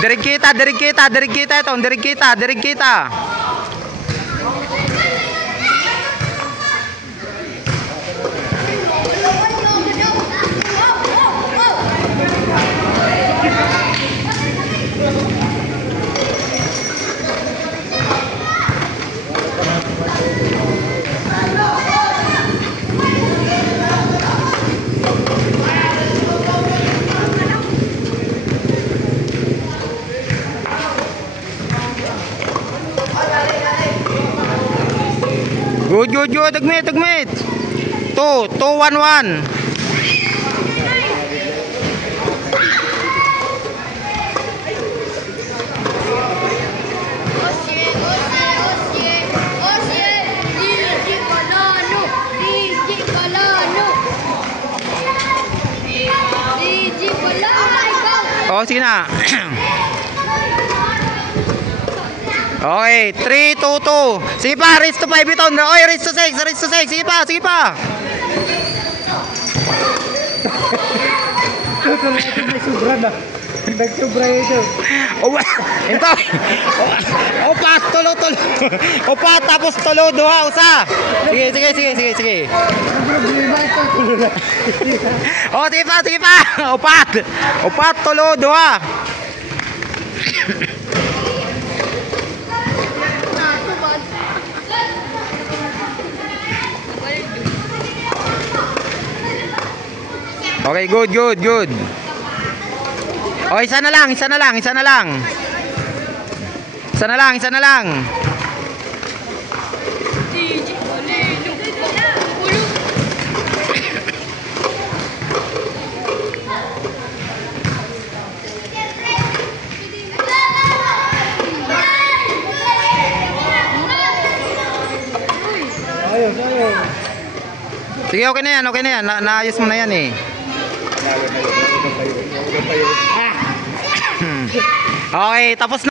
Dirig kita ito, dirig kita. Good, tagmit. 2-1-1. Oh, sige na. Okay, 3-2-2. Sige pa, race to 5 ito. Okay, race to 6. Sige pa. Nagsubra ito. Ito. Opat, tulo. Opat, tapos tulo, duha, usa. Sige. Oh, sige pa. Opat, tulo, duha. Okay, good. Oh, isa na lang. Ayos. Sige, okay na yan. Naayos mo na yan eh. Okay, tapos na.